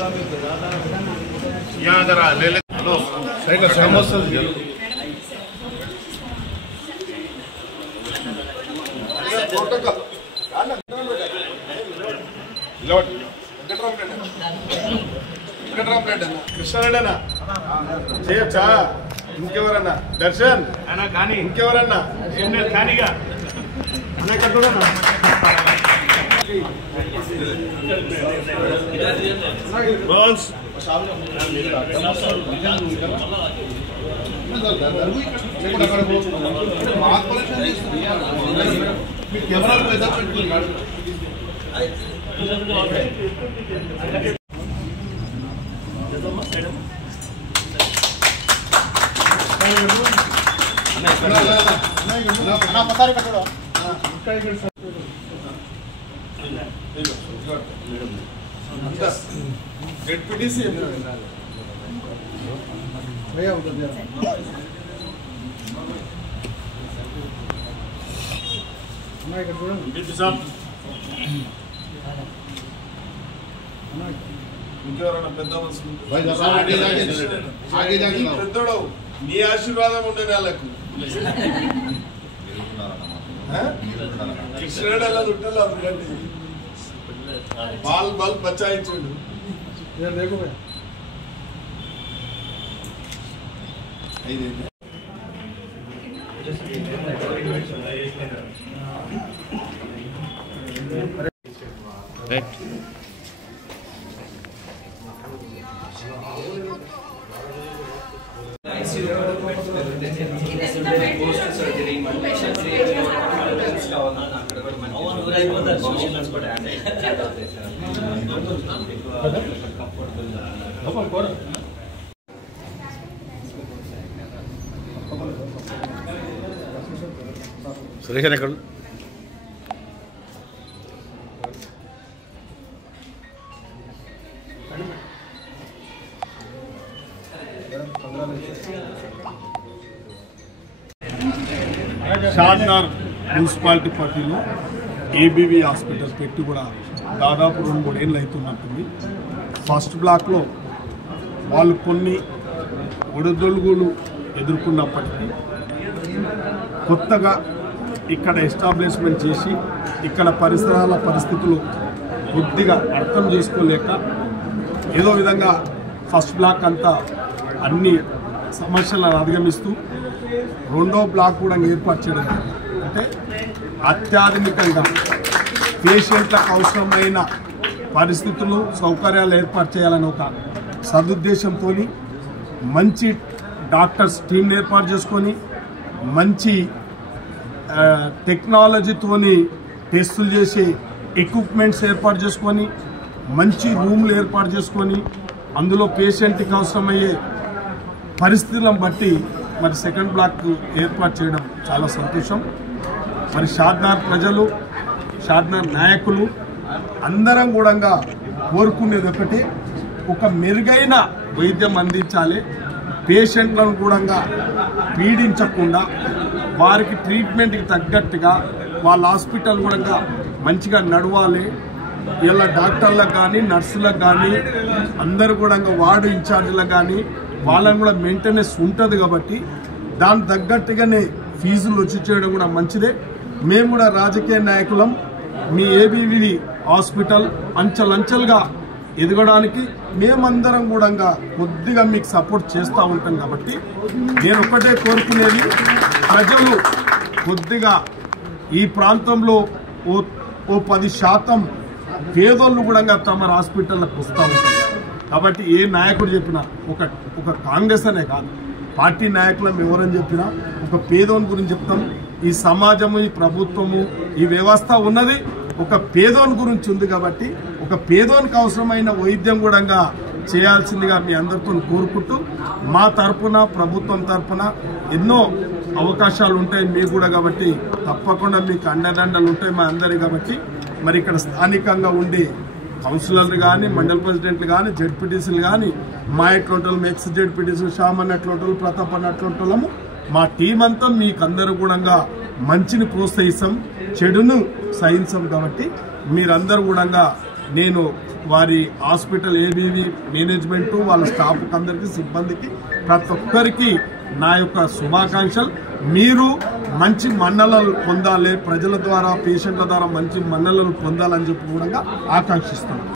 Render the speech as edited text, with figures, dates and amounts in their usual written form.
यहाँ जरा ले ले हेलो सही का समोसा కృష్ణారెడ్డి చేయొచ్చా ఇంకెవరన్నా దర్శన్ అన్నా కానీ ఇంకెవరన్నా ఏం లేదు కానీగా అన్న కట్టుడన్నా బాల్స్ కెమెరాలు పెద్ద పెట్టుకున్నాడు ఇంకెవరన్నా పెద్ద పెద్దోడు నీ ఆశీర్వాదం ఉండే వాళ్ళకు కృష్ణుడు అలా చుట్టాలి అందుకండి బాల్ బాల్ బచాయించండు సురేష్ ఎక్కడ షాద్నగర్ మున్సిపాలిటీ పరిధిలో ఏబీవీ హాస్పిటల్ పెట్టి కూడా దాదాపు 2-3 ఏళ్ళు అవుతున్నట్టుంది. ఫస్ట్ బ్లాక్లో వాళ్ళు కొన్ని ఒడిదొడుగులు ఎదుర్కొన్నప్పటికీ కొత్తగా ఇక్కడ ఎస్టాబ్లిష్మెంట్ చేసి ఇక్కడ పరిసరాల పరిస్థితులు కొద్దిగా అర్థం చేసుకోలేక ఏదో విధంగా ఫస్ట్ బ్లాక్ అంతా అన్ని సమస్యలను అధిగమిస్తూ రెండో బ్లాక్ కూడా ఏర్పాటు చేయడం అంటే అత్యాధునికంగా పేషెంట్లకు అవసరమైన పరిస్థితులు సౌకర్యాలు ఏర్పాటు చేయాలని ఒక సదుద్దేశంతో మంచి డాక్టర్స్ టీంని ఏర్పాటు చేసుకొని మంచి టెక్నాలజీతోని టెస్టులు చేసే ఎక్విప్మెంట్స్ ఏర్పాటు చేసుకొని మంచి రూమ్లు ఏర్పాటు చేసుకొని అందులో పేషెంట్కి అవసరమయ్యే పరిస్థితులను బట్టి మరి సెకండ్ బ్లాక్ ఏర్పాటు చేయడం చాలా సంతోషం. మరి షాద్నగర్ ప్రజలు షాద్నగర్ నాయకులు అందరం కూడా కోరుకునేది ఒకటి, ఒక మెరుగైన వైద్యం అందించాలి. పేషెంట్లను కూడా పీడించకుండా వారికి ట్రీట్మెంట్కి తగ్గట్టుగా వాళ్ళ హాస్పిటల్ కూడా మంచిగా నడవాలి. ఇలా డాక్టర్లకు కానీ నర్సులకు కానీ అందరూ కూడా వార్డు ఇన్ఛార్జీలకు కానీ వాళ్ళని కూడా మెయింటెనెన్స్ ఉంటుంది కాబట్టి దానికి తగ్గట్టుగానే ఫీజులు వచ్చి చేయడం కూడా మంచిదే. మేము కూడా రాజకీయ నాయకులం, మీ ఏబీవీ హాస్పిటల్ అంచెలంచెలుగా ఎదగడానికి మేమందరం కూడా కొద్దిగా మీకు సపోర్ట్ చేస్తూ ఉంటాం కాబట్టి నేను ఒక్కటే కోరుకునేది, ప్రజలు కొద్దిగా ఈ ప్రాంతంలో ఓ 10% పేదోళ్ళు కూడా తమ హాస్పిటల్లోకి వస్తూ ఉంటారు కాబట్టి ఏ నాయకుడు చెప్పినా ఒక కాంగ్రెస్ అనే కాదు, పార్టీ నాయకులం ఎవరని చెప్పినా ఒక పేదోని గురించి చెప్తాం. ఈ సమాజము, ఈ ప్రభుత్వము, ఈ వ్యవస్థ ఉన్నది ఒక పేదోని గురించి ఉంది కాబట్టి ఒక పేదోనికి అవసరమైన వైద్యం కూడా చేయాల్సిందిగా మీ అందరితో కోరుకుంటూ మా తరపున ప్రభుత్వం తరపున ఎన్నో అవకాశాలు ఉంటాయి మీకు కూడా కాబట్టి తప్పకుండా మీకు అండదండలు ఉంటాయి మా అందరి కాబట్టి మరి ఇక్కడ స్థానికంగా ఉండి కౌన్సిలర్లు కానీ మండల ప్రెసిడెంట్లు కానీ జెడ్పీటీసీలు కానీ మా ఎట్లుంటాము ఎక్స్ జెడ్పీటీసీలు శ్యామన్ ఎట్లుంటాము ప్రతాప్ అన్న ఎట్లుంటాము మా టీం అంతా మీకు అందరూ కూడా మంచిని ప్రోత్సహిస్తాం, చెడును సహించాం కాబట్టి మీరందరూ కూడా నేను వారి హాస్పిటల్ ఏబీవీ మేనేజ్మెంట్ వాళ్ళ స్టాఫ్ అందరికీ సిబ్బందికి ప్రతి ఒక్కరికి నా యొక్క శుభాకాంక్షలు. మీరు మంచి మన్ననలు పొందాలి, ప్రజల ద్వారా పేషెంట్ల ద్వారా మంచి మన్ననలు పొందాలని చెప్పి కూడా ఆకాంక్షిస్తున్నాను.